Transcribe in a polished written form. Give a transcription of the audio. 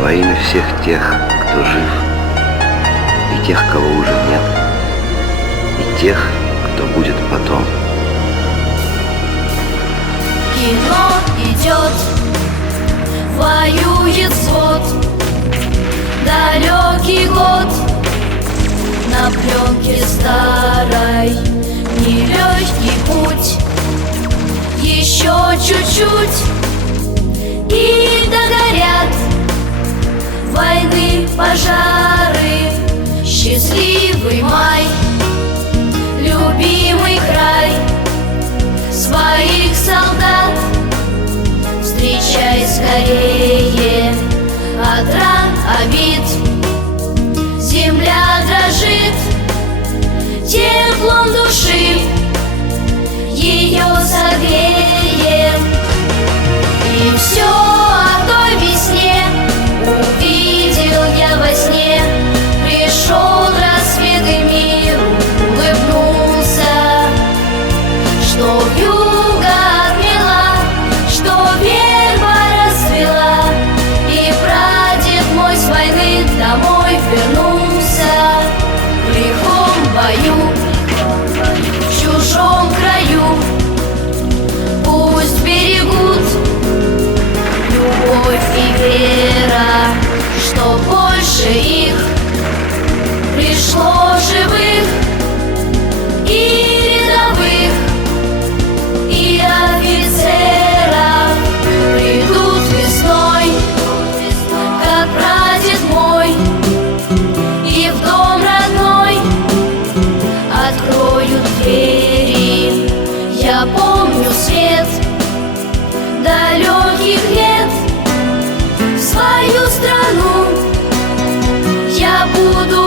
Во имя всех тех, кто жив, и тех, кого уже нет, и тех, кто будет потом. Кино идет, воюет взвод, далекий год на пленке старой, нелегкий путь, еще чуть-чуть и догорят войны, пожары, счастливый май, любимый край своих солдат. Встречай скорее от ран, обид, земля дрожит теплом души, ее согреем. И все о той весне увидел я во сне. Пришел рассвет и мир улыбнулся, что вьюга отмела, что верба расцвела, и прадед мой с войны домой вернулся. В лихом бою, в чужом краю, пусть берегут любовь и вера, что больше их пришло живых и рядовых, и офицеров. Придут весной, как прадед мой, и в дом родной откроют двери. Я помню свет далеких лет, в свою страну я буду